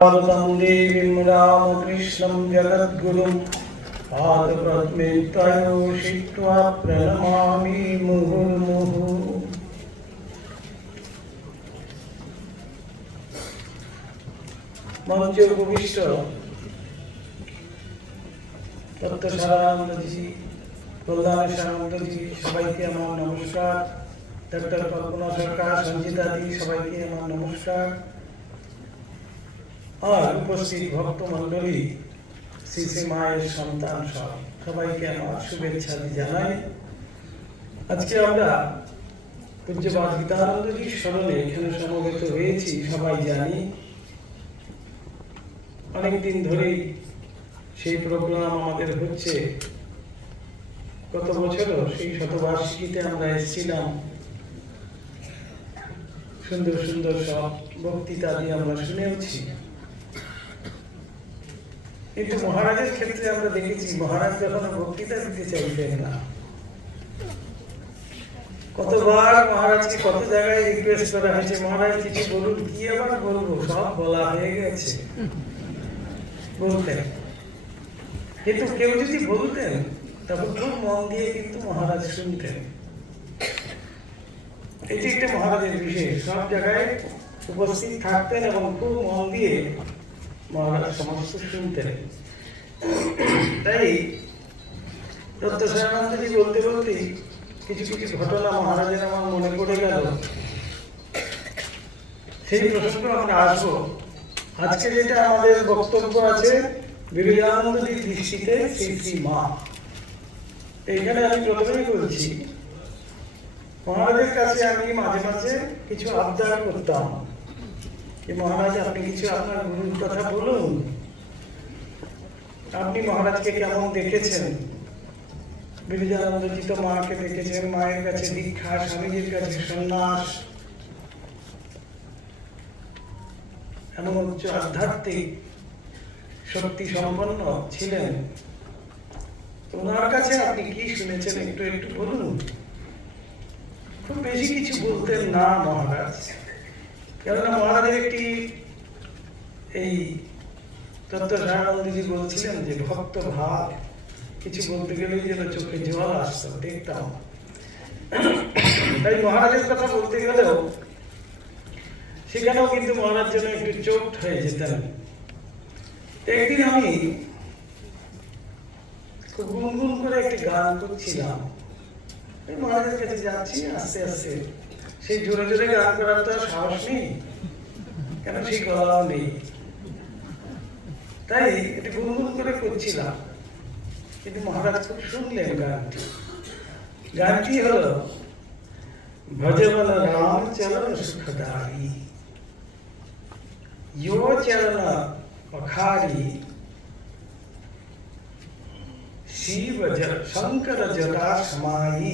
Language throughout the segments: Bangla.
पादं देवीं रामकृष्णं जगद्गुरुं पादपद्मे तयोषित्वा प्रणमामि मुहुर्मुहुः মঞ্চে উপবিষ্ট তত্ত্ব সারানন্দজি প্রধান সারানন্দজি সবাইকে আমার নমস্কার ডক্টর কল্পনা সরকার সঞ্জিতা দি সবাইকে আমার নমস্কার আর উপস্থিত ভক্ত মন্ডলী শ্রী শ্রী মায়ের সন্তান সব, সবাইকে আমার শুভেচ্ছা জানাই। আজকে আমরা পূজ্যবাদ গীতানন্দজির স্মরণে এখানে সমবেত হয়েছি, সবাই জানি। অনেকদিন ধরেই সেই প্রোগ্রাম আমাদের হচ্ছে। গত বছরও সেই শতবার্ষিকীতে আমরা এসেছিলাম। সুন্দর সুন্দর সব বক্তৃতা দিয়ে আমরা শুনেওছি। কিন্তু মহারাজের ক্ষেত্রে আমরা দেখেছি, মহারাজ যখন বক্তৃতা দিতে চাইতেন না, কতবার মহারাজকে কত জায়গায় রিকোয়েস্ট করা হয়েছে, মহারাজ কিছু বলুন, কি আবার বলব? সব বলা হয়ে গেছে। বলতেন। কিন্তু কেউ যদি বলতেন, তখন খুব মন দিয়ে কিন্তু মহারাজ শুনতেন। এটি একটা মহারাজের বিশেষ সব জায়গায় উপস্থিত থাকতেন এবং খুব মন দিয়ে সমস্ত তাই কিছু কিছু ঘটনা আমার মনে পড়ে সেই আসব আজকে যেটা আমাদের বক্তব্য আছে বিবেকানন্দজির দৃষ্টিতে মা এইখানে আমি প্রথমেই বলছি মহারাজের কাছে আমি মাঝে মাঝে কিছু আবদার করতাম মহারাজ, আপনি কিছু আপনার গুরুর কথা বলুন। আপনি মহারাজকে কেমন দেখেছেন? তো মাকে দেখেছেন, মায়ের কাছে দীক্ষা, স্বামীজির কাছে সন্ন্যাস। এমন উচ্চ আধ্যাত্মিক শক্তি সম্পন্ন ছিলেন ওনার কাছে আপনি কি শুনেছেন? একটু একটু বলুন। খুব বেশি কিছু বলতেন না, মহারাজ। কেননা মহারাজের একটি এই তত্ত্ব বলছিলেন যে ভক্ত ভাব কিছু বলতে গেলেই যেন চোখে জল আসতো, দেখতাম। তাই মহারাজের কথা বলতে গেলেও সেখানেও কিন্তু মহারাজ যেন একটু চোখ হয়ে যেতেন। একদিন আমি খুব গুনগুন করে একটি গান করছিলাম। মহারাজের কাছে যাচ্ছি, আস্তে আস্তে। সেই জোরে জোরে গান করার তো আর সাহস নেই কেন সেই গলাও নেই তাই একটু গুনগুন করে করছিলাম কিন্তু মহারাজ খুব শুনলেন গানটি গানটি হলো ভজবন রাম চরণ সুখদারি यो चरण पखारी शिव ज- शंकर जटा समाई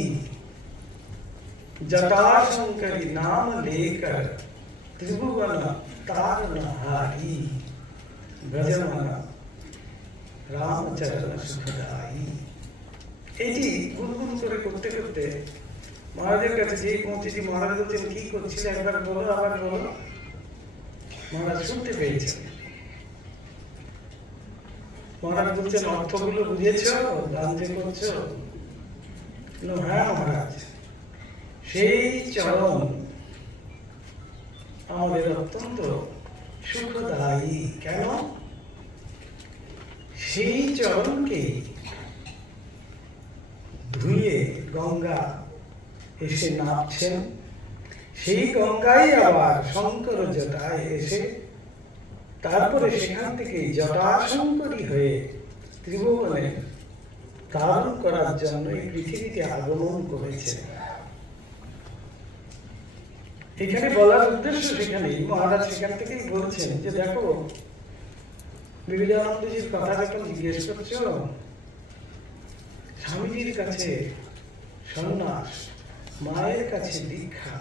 जटा शंकरी नाम लेकर त्रिभुवन तारण हारी भजमन রামচরণ সুখদায়ী এটি গুনগুন করে করতে করতে মহারাজের কাছে যেই পৌঁছেছি মহারাজ বলছেন কি করছিলে একবার বলো আবার বলো মহারাজ শুনতে পেয়েছেন মহারাজ বলছেন অর্থগুলো বুঝেছ গান যে করছো বললাম, হ্যাঁ মহারাজ সেই চরণ আমাদের অত্যন্ত সুখদায়ী, কেন? সেই চরণকে ধুয়ে গঙ্গা এসে নামছেন। সেই গঙ্গাই আবার শঙ্কর জটায় এসে তারপরে সেখান থেকে জটাশঙ্করী হয়ে ত্রিভুবনে ধারণ করার জন্য এই পৃথিবীতে আগমন করেছে এখানে বলার উদ্দেশ্য সেখানেই মহারাজ সেখান থেকেই বলছেন যে, দেখো, বিবেকানন্দজির কথা যখন জিজ্ঞেস করছ? স্বামীজির কাছে সন্ন্যাস, মায়ের কাছে দীক্ষা,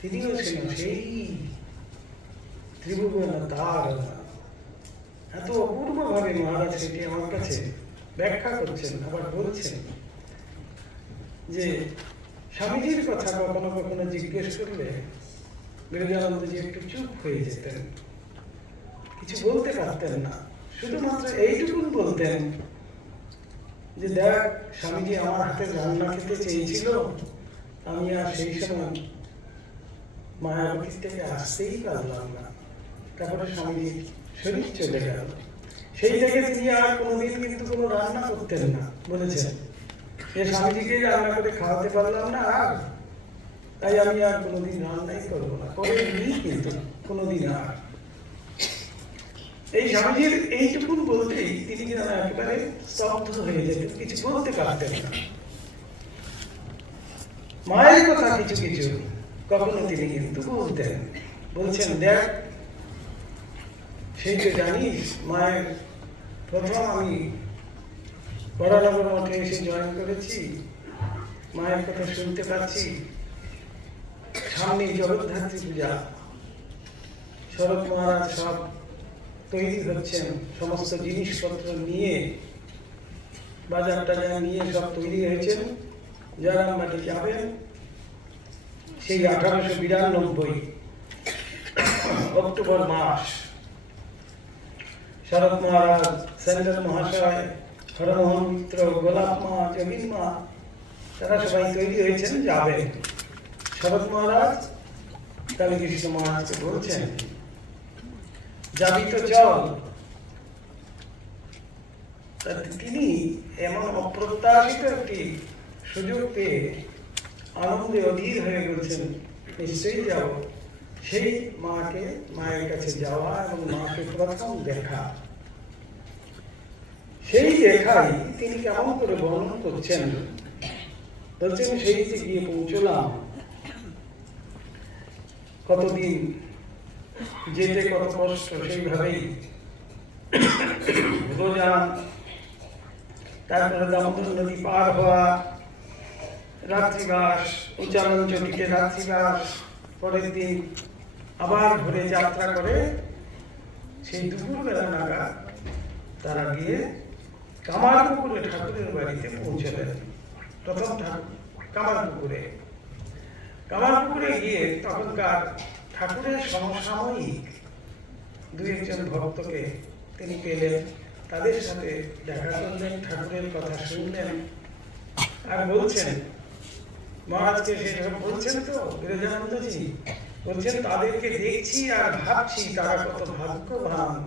তিনিও ছিলেন সেই ত্রিভুবন তার। এত অপূর্ব ভাবে মহারাজ সেটি আমার কাছে ব্যাখ্যা করছেন, আবার বলছেন যে স্বামীজির কথা কখনো কখনো জিজ্ঞেস করলে বিবেকানন্দজি একটু চুপ হয়ে যেতেন। কিছু বলতে পারতেন না, শুধুমাত্র এইটুকুন বলতেন যে, দেখ, স্বামীজি আমার হাতে রান্না খেতে চেয়েছিল, আমি আর সেই সময় মায়াবতীর থেকে আসতেই পারলাম না। তারপরে স্বামীজি শরীর চলে গেল। সেই থেকে তিনি আর কোনোদিন কিন্তু কোনো রান্না করতেন না, বলেছেন। খাওয়াতে পারলাম না আর। আমি আর কোনোদিন করব না। কোনোদিন আর। এই হয়ে কিছু বলতে না। মায়ের কথা কিছু কিছু কখনো তিনি কিন্তু বলতেন। বলছেন, দেখ, সেই তো জানিস, মায়ের প্রথম আমি বড়নগর মঠে এসে জয়েন করেছি। মায়ের কথা শুনতে পাচ্ছি। সামনে জগদ্ধাত্রী পূজা। শরৎ মহারাজ সব তৈরি হচ্ছেন, সমস্ত জিনিসপত্র নিয়ে বাজার টাজার নিয়ে সব তৈরি হয়েছেন। জয়রামবাটি যাবেন, সেই আঠারোশো বিরানব্বই অক্টোবর মাস। শরৎ মহারাজ সেন্টার মহাশয় মিত্র গোলাপ মা জমিন মা তারা সবাই তৈরি হয়েছেন শরৎ মহারাজ মহারাজকে বলছেন যাবি তো চল তিনি এমন অপ্রত্যাশিত একটি সুযোগ পেয়ে আনন্দে অধীর হয়ে গেছেন নিশ্চয়ই যাব সেই মাকে, মায়ের কাছে যাওয়া এবং মাকে প্রথম দেখা। সেই দেখাই তিনি কেমন করে বর্ণন করছেন? বলছেন সেই যে গিয়ে পৌঁছলাম কতদিন যেতে কত কষ্ট সেইভাবেই গোজান তারপরে দামোদর নদী পার হওয়া রাত্রিবাস উচ্চারণ চটিতে রাত্রিবাস পরের দিন আবার ঘুরে যাত্রা করে সেই দুপুরবেলা নাগাদ তারা গিয়ে কামারপুকুরে ঠাকুরের বাড়িতে পৌঁছলেন। প্রথম ঠাকুর কামারপুকুরে। কামারপুকুরে গিয়ে তখনকার ঠাকুরের সমসাময়িক দুই একজন ভক্তকে তিনি পেলেন, তাদের সাথে দেখা করলেন, ঠাকুরের কথা শুনলেন আর বলছেন, মহারাজকে সেসব বলছেন তো বিরোধানন্দজি বলছেন, তাদেরকে দেখছি আর ভাবছি তারা কত ভাগ্যবান।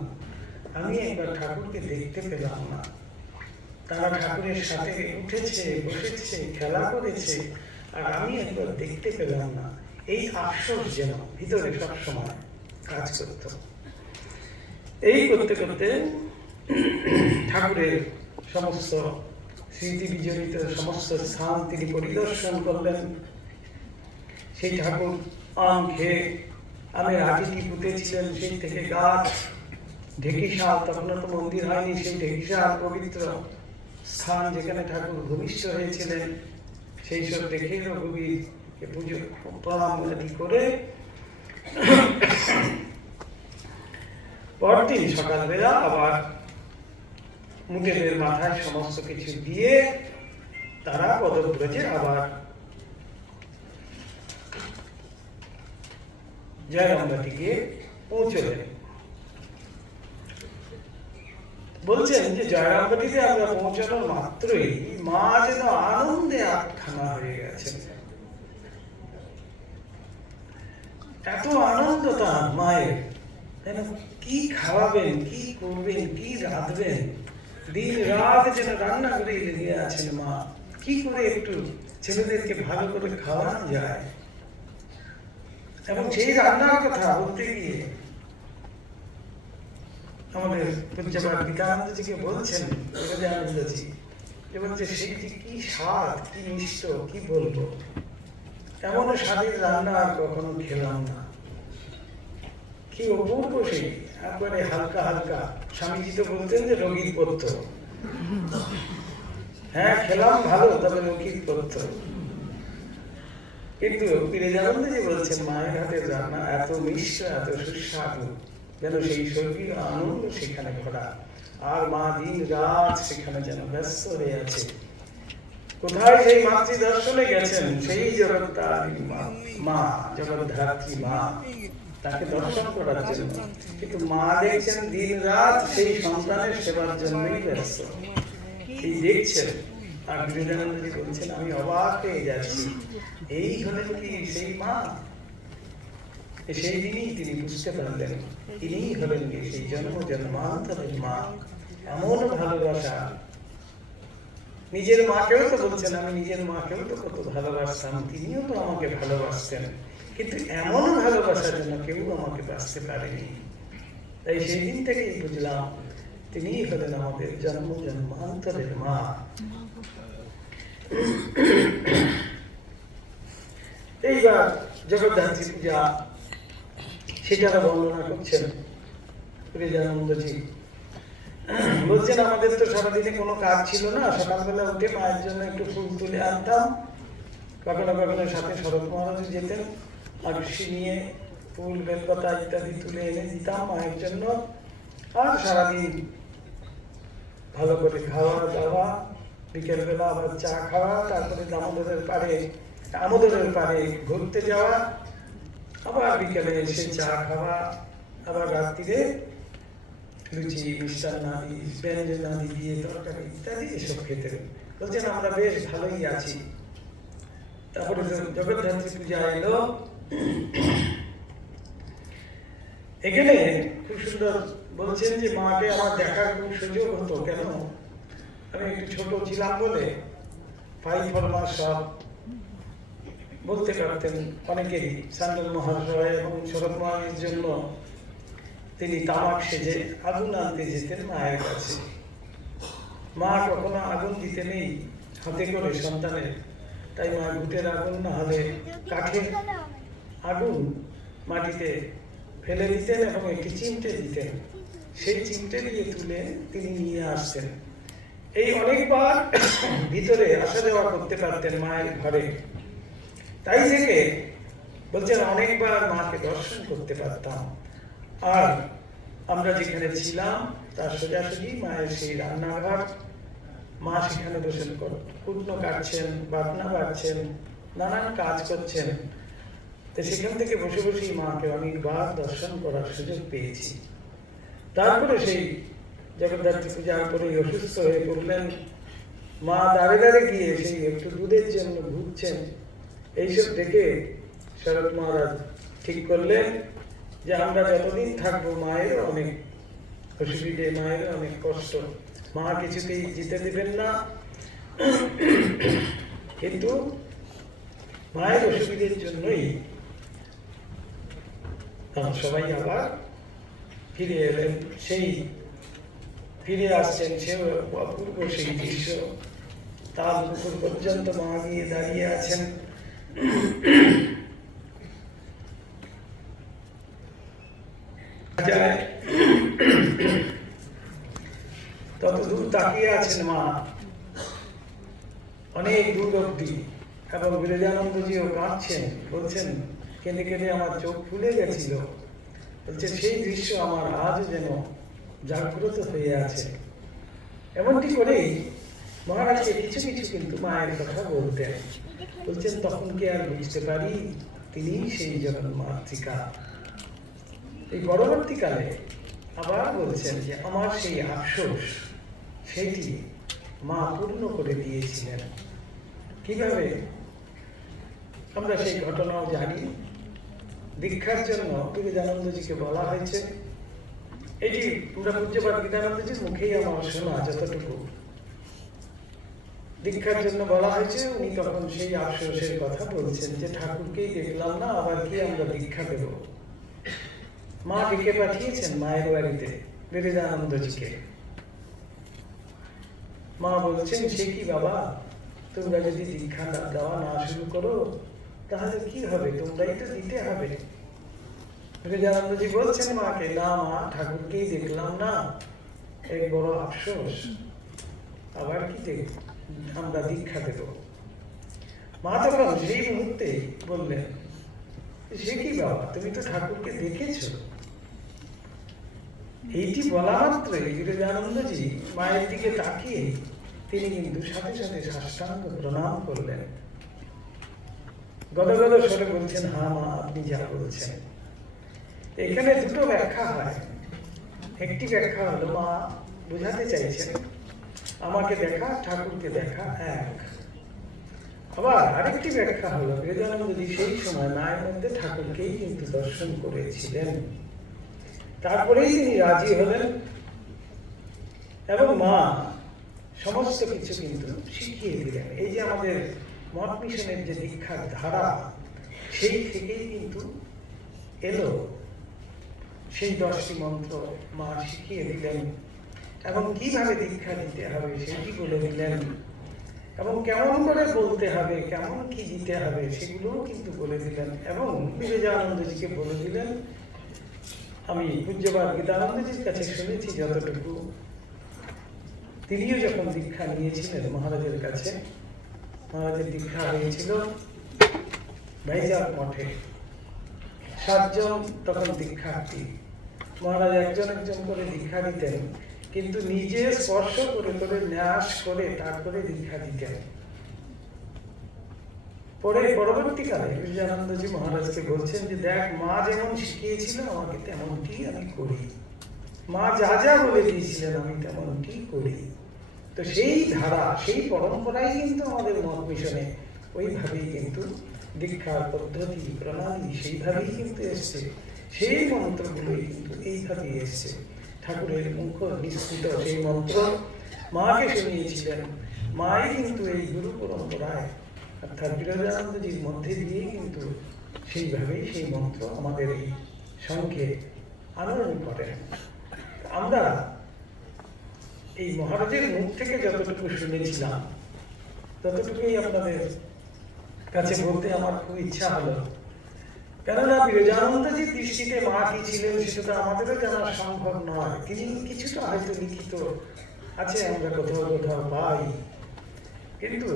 আমি একবার ঠাকুরকে দেখতে পেলাম না। তারা ঠাকুরের সাথে উঠেছে, বসেছে, খেলা করেছে, আর আমি একবার দেখতে পেলাম না। এই আফসোস যেন ভিতরে সবসময় কাজ করত। এই করতে করতে ঠাকুরের সমস্ত স্মৃতি বিজড়িত, সমস্ত স্থান তিনি পরিদর্শন করলেন। সেই ঠাকুর আম খেয়ে আমের আটিটি পুঁতেছিলেন, সেই থেকে গাছ, ঢেকিশাল তখন তো মন্দির হয়নি, সেই ঢেকিশাল পবিত্র। স্থান যেখানে ঠাকুর ভূমিষ্ঠ হয়েছিলেন, সেই সব দেখে রঘুবীরকে পুজো প্রণাম করে পরদিন সকালবেলা আবার মুটেদের মাথায় সমস্ত কিছু দিয়ে তারা পদব্রজে আবার জয়রামবাটি গিয়ে পৌঁছলেন। বলছেন যে জয়রামবাটিতে আমরা পৌঁছানোর মাত্রই মা যেন আনন্দে আটখানা হয়ে গেছেন এত আনন্দ তার মায়ের যেন কি খাওয়াবেন, কি করবেন, কি রাঁধবেন? দিন রাত যেন রান্না করে লেগে আছেন মা। কি করে একটু ছেলেদেরকে ভালো করে খাওয়ানো যায়? এবং সেই রান্নার কথা বলতে গিয়ে আমাদের হালকা হালকা। স্বামীজি তো বলতেন যে রোগীর পথ্য হ্যাঁ খেলাম ভালো, তবে রোগীর পথ্য কিন্তু বিরেজানন্দ যে বলছেন, মায়ের হাতের রান্না এত মিশ্র এত সুস্বাদু। যেন সেই স্বর্গীয় আনন্দ সেখানে ভরা। আর মা দিন রাত সেখানে যেন ব্যস্ত হয়ে আছে। কোথায় সেই মাতৃ দর্শনে গেছেন? সেই মা। মা তাকে দর্শন করার জন্য। কিন্তু মা দেখছেন দিন রাত সেই সন্তানের সেবার জন্যই ব্যস্ত। এই দেখছেন আর বিবেকানন্দজি বলছেন আমি অবাক হয়ে যাচ্ছি। এই হলেন কি সেই মা? সেই দিনই তিনি বুঝতে পারলেন তিনিই হলেন সেই জন্ম জন্মান্তরের মা। এমন ভালোবাসা। নিজের মাকেও তো বলছেন, আমি নিজের মাকেও তো কত ভালোবাসতাম, তিনিও তো আমাকে ভালোবাসতেন। কিন্তু এমন ভালোবাসার জন্য কেউ আমাকে বাঁচতে পারেনি। তাই সেই দিন থেকেই বুঝলাম, তিনিই হলেন আমাদের জন্ম জন্মান্তরের মা। এইবার জগদ্ধাত্রী পূজা সেটা বর্ণনা করছেন প্রিয়ানন্দজি বলছেন, আমাদের তো সারাদিনে কোনো কাজ ছিল না। সকালবেলা উঠে মায়ের জন্য একটু ফুল তুলে আনতাম। কখনো কখনো সাথে শরৎ মহারাজ যেতেন। আরুষি নিয়ে ফুল, বেলপাতা ইত্যাদি তুলে এনে দিতাম মায়ের জন্য। আর সারাদিন ভালো করে খাওয়া, দাওয়া, বিকেলবেলা আবার চা খাওয়া, তারপরে দামোদরের পাড়ে আমোদরের পাড়ে ঘুরতে যাওয়া আবার বিকেলে এসে চা খাওয়া, আবার রাত্রিরে লুচি, মিষ্টান্ন আদি ব্যঞ্জন আদি দিয়ে তরকারি ইত্যাদি এসব খেতে বলছেন আমরা বেশ ভালোই আছি। তারপরে জগদ্ধাত্রী পূজা এলো, এখানে খুব সুন্দর বলছেন যে, মাকে আমার দেখার খুব সুযোগ হতো। কেন? আমি একটু ছোট ছিলাম বলে। ফাইভ ফরমাস সব বলতে পারতেন অনেকেরই সান্ডল মহাশয় এবং শরৎ মহারাজের জন্য তিনি তামাক সেজে আগুন আনতে যেতেন মায়ের কাছে। মা কখনো আগুন দিতে নেই, হাতে করে সন্তানের। তাই মা ঘুটের আগুন না হলে কাঠের আগুন মাটিতে ফেলে দিতেন এবং একটি চিমটে দিতেন। সেই চিমটে দিয়ে তুলে তিনি নিয়ে আসতেন। এই অনেকবার ভিতরে আসা যাওয়া করতে পারতেন মায়ের ঘরে। তাই থেকে বলছেন অনেকবার মাকে দর্শন করতে পারতাম। আর আমরা যেখানে ছিলাম, তার সোজাসুজি মায়ের সেই রান্নাঘর, মা সেখানে বসে কুটনো কাটছেন, বাটনা বাটছেন, নানান কাজ করছেন। তো সেখান থেকে বসে বসেই মাকে অনেকবার দর্শন করার সুযোগ পেয়েছি। তারপরে সেই জগদ্ধাত্রী পূজার পরে অসুস্থ হয়ে পড়লেন। মা দাঁড়ে দাঁড়ে গিয়ে সেই একটু দুধের জন্য ঘুরছেন। এইসব দেখে শরৎ মহারাজ ঠিক করলেন যে আমরা যতদিন থাকব মায়ের অনেক অসুবিধে মায়ের অনেক কষ্ট। মা কিছুতেই জিতে দিবেন না। কিন্তু মায়ের অসুবিধের জন্যই সবাই আবার ফিরে এলেন। সেই ফিরে আসছেন সে অপূর্ব সেই দৃশ্য। তার পর্যন্ত মা গিয়ে দাঁড়িয়ে আছেন। তত দূর তাকিয়ে আছেন মা। অনেক দূর অব্দি এবং বিরজানন্দজিও কাঁদছেন, বলছেন, কেঁদে কেঁদে আমার চোখ ফুলে গেছিল। বলছে, সেই দৃশ্য আমার আজ যেন জাগ্রত হয়ে আছে। এমনটি করেই মহারাজকে কিছু কিছু কিন্তু মায়ের কথা বলতেন। বলছেন, তখন কি আর বুঝতে পারি তিনি সেই জগৎ এই পরবর্তীকালে আবার বলছেন যে, আমার সেই আফসোস, সেটি মা পূর্ণ করে দিয়েছিলেন। কীভাবে? আমরা সেই ঘটনাও জানি। দীক্ষার জন্য বিবেকানন্দজিকে বলা হয়েছে। এটি আমরা পূজ্যপাত গীতানন্দজির মুখেই আমার শোনা, যতটুকু। দীক্ষার জন্য বলা হয়েছে, উনি তখন সেই আফসোসের কথা বলছেন যে, ঠাকুরকেই দেখলাম না, আবার কি আমরা দীক্ষা দেব? মা ডেকে পাঠিয়েছেন মায়ের বাড়িতে, বিবেকানন্দজিকে। মা বলছেন, সে কি বাবা? তোমরা যদি দীক্ষা দেওয়া না শুরু করো, তাহলে কি হবে? তোমরাই তো দিতে হবে। বিবেকানন্দজি বলছেন, মাকে, না মা, ঠাকুরকেই দেখলাম না। এক বড় আফসোস। আবার কি দেখ আমরা দীক্ষা দেব। মা তখন সেই মুহূর্তে বললেন, সে কি বাবা, তুমি তো ঠাকুরকে দেখেছ? এইটি বলা মাত্রই মায়ের দিকে তাকিয়ে তিনি কিন্তু সাথে সাথে সাষ্টাঙ্গ প্রণাম করলেন। গদ স্বরে বলছেন, হা মা, আপনি যা বলছেন। এখানে দুটো ব্যাখ্যা হয়। একটি ব্যাখ্যা হলো, মা বোঝাতে চাইছেন আমাকে দেখা ঠাকুরকে দেখা এক আবার আরেকটি ব্যাখ্যা হলো বেদানন্দজি সেই সময় মায়ের মধ্যে ঠাকুরকেই কিন্তু দর্শন করেছিলেন তারপরেই তিনি রাজি হলেন। এবং মা সমস্ত কিছু কিন্তু শিখিয়ে দিলেন। এই যে আমাদের মত মিশনের যে দীক্ষার ধারা সেই থেকেই কিন্তু এলো। সেই দশটি মন্ত্র মা শিখিয়ে দিলেন। এবং কীভাবে দীক্ষা দিতে হবে? সেটি বলে দিলেন। এবং কেমন করে বলতে হবে? কেমন কি দিতে হবে? সেগুলোও কিন্তু বলে দিলেন। এবং বিবেজানন্দজিকে বলে দিলেন, আমি পূজ্যবাদ গীতানন্দজির কাছে শুনেছি যতটুকু। তিনিও যখন দীক্ষা নিয়েছিলেন মহারাজের কাছে, মহারাজের দীক্ষা হয়েছিল ভাইজাগ মঠে। সাতজন তখন দীক্ষার্থী। মহারাজ একজন একজন করে দীক্ষা দিতেন। কিন্তু নিজে স্পর্শ করে করে ন্যাস করে তারপরে দীক্ষা দিতেন পরে পরবর্তীকালে বিজয়ানন্দজি মহারাজকে বলছেন যে দেখ মা যেমন শিখিয়েছিল আমাকে তেমনটি আমি করি। মা যা যা বলে দিয়েছিলেন আমি তেমনটি করি। তো সেই ধারা সেই পরম্পরাই কিন্তু আমাদের মত মিশনে ওইভাবেই কিন্তু দীক্ষার পদ্ধতি প্রণালী সেইভাবেই কিন্তু এসছে। সেই মন্ত্রগুলোই কিন্তু এইভাবেই এসছে। ঠাকুরের মুখ নিশ্চিত সেই মন্ত্র মাকে শুনিয়েছিলেন। মাই কিন্তু এই গুরু পরম্পরায় অর্থাৎ বিরজানন্দজির মধ্যে দিয়ে কিন্তু সেইভাবেই সেই মন্ত্র আমাদের এই সঙ্গে আনয়ন করেন। আমরা এই মহারাজের মুখ থেকে যতটুকু শুনেছিলাম, ততটুকুই আপনাদের কাছে বলতে আমার খুব ইচ্ছা হলো। কেননা বিরজানন্দজির দৃষ্টিতে মা কি ছিলেন সেটা আমাদেরও জানা সম্ভব নয়। তিনি কিছুটা হয়তো লিখিত আছে, আমরা কোথাও কোথাও পাই। কিন্তু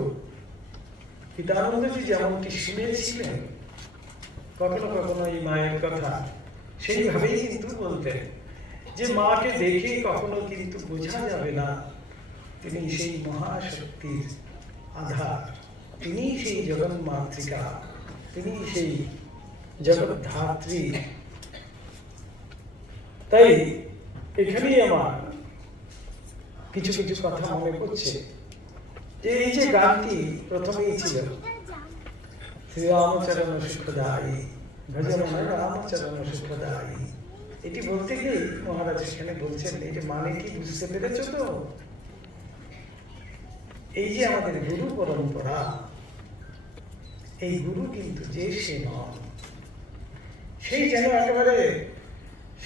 পিতানন্দজি যেমনটি শুনেছিলেন, কখনো কখনো এই মায়ের কথা, সেইভাবেই কিন্তু বলতেন যে মাকে দেখে কখনো কিন্তু বোঝা যাবে না, তিনি সেই মহাশক্তির আধার তিনি সেই জগন্মাতৃকা তিনি সেই জগৎ ধাত্রী। তাই এখানেই আমার কিছু কিছু কথা মনে পড়ছে। যে এই যে গানটি প্রথমেই ছিল শ্রীরামচরণ সুখদায়ী ভজন রামচরণ সুখদায়ী। এটি বলতে গিয়ে মহারাজ সেখানে বলছেন এই যে মানে কি বুঝতে পেরেছ তো? এই যে আমাদের গুরু পরম্পরা এই গুরু কিন্তু যে সে নন সেই যেন একেবারে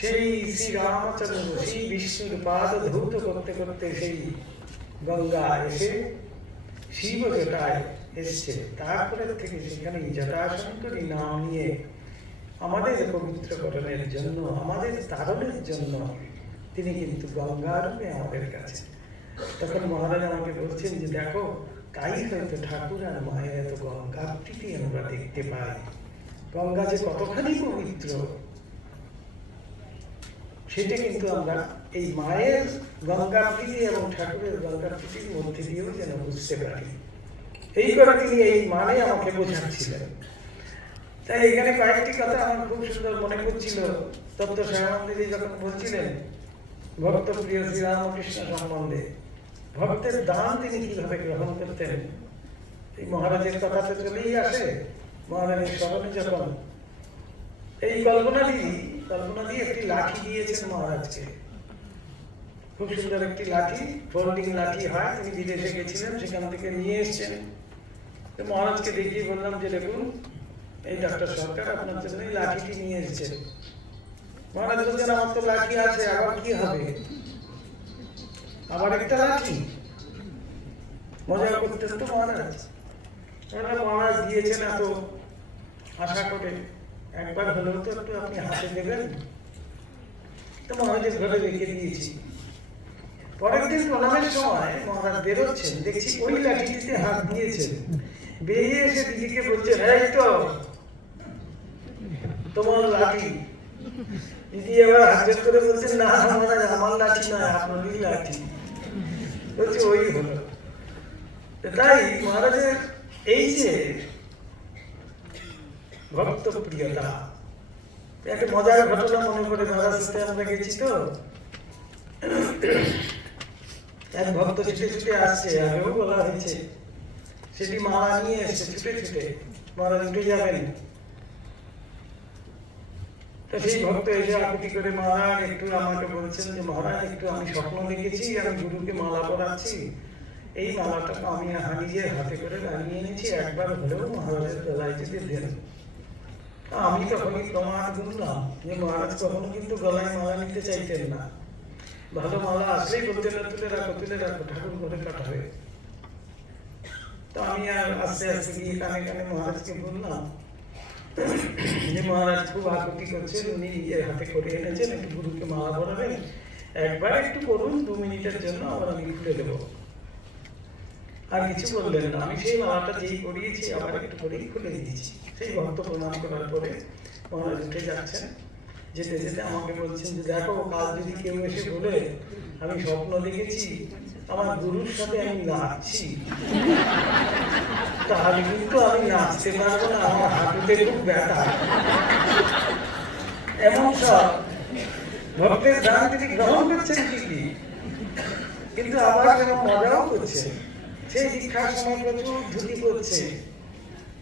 সেই শ্রী রামচন্দ্র, সেই বিষ্ণুর পাদ ধৌত করতে করতে সেই গঙ্গা এসে শিব জটায় এসছে। তারপরে থেকে সেখানে জটাশঙ্করী নাম নিয়ে আমাদের পবিত্রকরণের জন্য, আমাদের তারণের জন্য তিনি কিন্তু গঙ্গা রূপে আমাদের কাছে। তখন মহারাজ আমাকে বলছেন যে, দেখো, তাই হয়তো ঠাকুর আর মায়ের এত গঙ্গা প্রীতি আমরা দেখতে পাই। গঙ্গা যে কতখানি পবিত্র, সেটা কিন্তু আমরা এই মায়ের গঙ্গা প্রীতি এবং ঠাকুরের গঙ্গা প্রীতির মধ্যে দিয়েও যেন বুঝতে পারি। এই করে তিনি এই মানে আমাকে বোঝাচ্ছিলেন। তাই এখানে কয়েকটি কথা আমার খুব সুন্দর মনে করছিল তত্ত্ব সায়ানন্দজি যখন বলছিলেন, ভক্ত প্রিয় শ্রীরামকৃষ্ণ সম্বন্ধে, ভক্তের দান তিনি কীভাবে গ্রহণ করতেন? এই মহারাজের কথা তো চলেই আসে। মহারাজের স্মরণে যখন এই কল্পনা দিয়ে কল্পনা দিয়ে একটি লাঠি দিয়েছেন মহারাজকে। খুব সুন্দর একটি লাঠি, ফোল্ডিং লাঠি হয় তিনি বিদেশে গেছিলেন, সেখান থেকে নিয়ে এসছেন। মহারাজকে দেখিয়ে বললাম যে দেখুন, এই ডাক্তার সরকার আপনার জন্য এই লাঠিটি নিয়ে এসেছেন। মহারাজ বলছেন, আমার তো লাঠি আছে, আবার কি হবে? আবার একটা লাঠি? মজা করতেন তো মহারাজ মহারাজ দিয়েছেন এত আশা করে একবার হলেও তো একটু আপনি হাতে দেবেন। তো মহারাজের ঘরে রেখে দিয়েছি। পরের দিন প্রণামের সময় মহারাজ বেরোচ্ছেন। দেখছি ওই লাঠিটিতে হাত দিয়েছেন। বেরিয়ে এসে দিদিকে বলছেন এই তো, তোমার লাঠি। দিদি এবার হাত করে বলছেন, না মহারাজ, আমার লাঠি নয় আপনারই লাঠি। বলছে, ওই হলো। তাই মহারাজের এই যে ভক্ত প্রিয়তা একটা মজার ঘটনা মনে করে মহারাষ্ট্রে আমরা গেছি তো। এক ভক্ত ছুটে ছুটে আসছে আগেও বলা হয়েছে, সেটি মালা নিয়ে এসছে, ছুটে ছুটে মহারাজ উঠে যাবেন। সেই ভক্ত এসে আকুতি করে, মহারাজ, একটু আমাকে বলছেন যে, মহারাজ, একটু আমি স্বপ্ন দেখেছি, আমি গুরুকে মালা পরাচ্ছি। এই মালাটা আমি নিজের হাতে করে লাগিয়ে এনেছি, একবার হলেও মহারাজের গলায় যদি দেন। আমি তখনই প্রমাণ করলাম যে মহারাজ কখনো কিন্তু গলায় মালা নিতে চাইতেন না। ভালো মালা আসলেই বলতে না তুলে রাখো তুলে রাখো, ঠাকুর ঘরে পাঠাবে তো আমি আর আস্তে আস্তে গিয়ে কানে কানে মহারাজকে বললাম, যে মহারাজ খুব আকুতি করছেন, উনি নিজের হাতে করে এনেছেন, একটু গুরুকে মালা পরাবেন। একবার একটু করুন, দু মিনিটের জন্য আবার আমি খুলে দেবো। আর কিছু বললেন না, আমি সেই মালাটা যেই করিয়েছি আবার একটু করেই খুলে দিয়েছি। সেই ভক্ত প্রণাম করার পরে মহারাজ উঠে যাচ্ছেন যেতে যেতে আমাকে বলছেন যে, দেখো, কাল যদি কেউ এসে বলে, আমি স্বপ্ন দেখেছি, আমার গুরুর সাথে আমি নাচছি। তাহলে কিন্তু আমি নাচতে পারব না, আমার হাঁটুতে খুব ব্যথা। এমন সব। ভক্তের দান তিনি গ্রহণ করছেন ঠিকই, কিন্তু আবার যেন মজাও করছে, সেই দীক্ষার সময় প্রচুর ধুতি করছে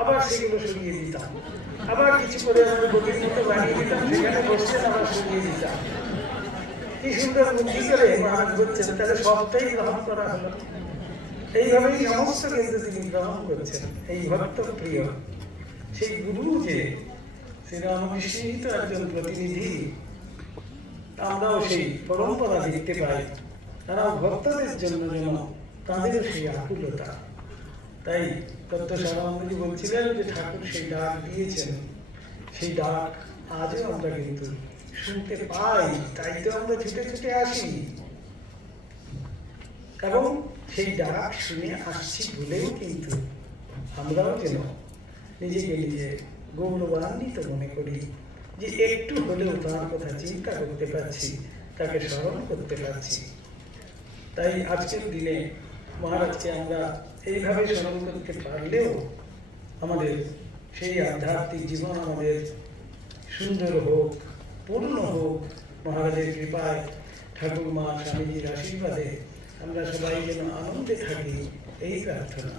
আবার সেগুলো সরিয়ে দিতাম। আবার কিছু করে আমরা গদির মতো বানিয়ে দিতাম বসলেন আবার সরিয়ে দিতাম। কি সুন্দর বুদ্ধি করে মহারাজ বলছেন তাহলে সবটাই গ্রহণ করা হলো। সমস্ত তিনি গ্রহণ করছেন, এই ভক্ত প্রিয় সেই গুরু যে শ্রীরামকৃষ্ণই তো একজন প্রতিনিধি, আমরাও সেই পরম্পরা দেখতে পাই। তারা ভক্তদের জন্য যেন তাদেরও সেই আকুলতা। তাই তত্ত্ব বলছিলেন যে ঠাকুর সেই ডাক দিয়েছেন। সেই ডাক আজও আমরা কিন্তু শুনতে পাই, তাই তো আমরা ছুটে ছুটে আসি। সেই ডাক শুনে আসছি বলেও কিন্তু আমরাও যেন নিজেকে নিজে গৌরবান্বিত মনে করি যে একটু হলেও তার কথা চিন্তা করতে পারছি, তাকে স্মরণ করতে পারছি। তাই আজকের দিনে মহারাজকে আমরা এইভাবে স্মরণ করতে পারলেও আমাদের সেই আধ্যাত্মিক জীবন আমাদের সুন্দর হোক, পূর্ণ হোক, মহারাজের কৃপায়, ঠাকুর মা স্বামীজির আশীর্বাদে আমরা সবাই যেন আনন্দে থাকি, এই প্রার্থনা।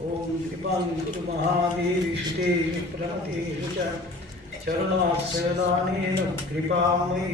ওম কৃপাং কুরু মহাদেব সুতে প্রণতি চ চরণাশ্রয়দানেন কৃপাময়ী